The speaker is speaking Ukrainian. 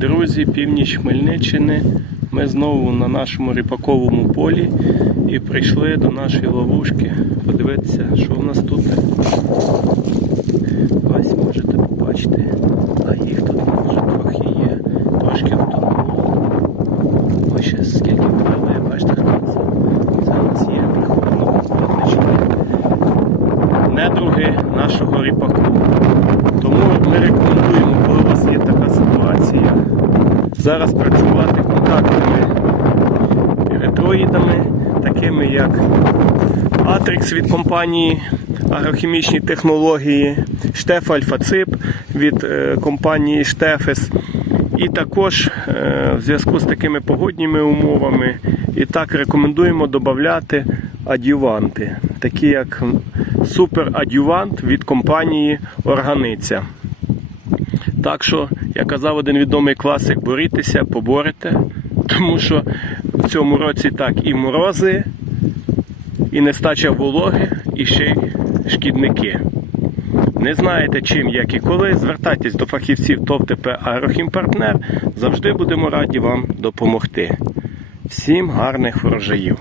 Друзі, північ Хмельниччини. Ми знову на нашому ріпаковому полі і прийшли до нашої ловушки. Подивитися, що в нас тут. Ось можете побачити. А їх тут вже трохи є. Трошки втонуло. Ось ще скільки брали, бачите, хто це. Це у є піхотно недруги нашого ріпаку. Тому ми рекомендуємо, коли у вас є така ситуація, зараз працювати контактними ретроїдами, такими як Atrix від компанії Агрохімічні технології, Штеф Альфа-Цип від е, компанії Штефес. І також е, в зв'язку з такими погодніми умовами і так рекомендуємо додати адюванти, такі як суперадювант від компанії Органиця. Так що, як казав один відомий класик, борітеся, поборете, тому що в цьому році так і морози, і нестача вологи, і ще й шкідники. Не знаєте чим, як і коли, звертайтесь до фахівців ТОВ ТП Агрохімпартнер. Завжди будемо раді вам допомогти. Всім гарних врожаїв!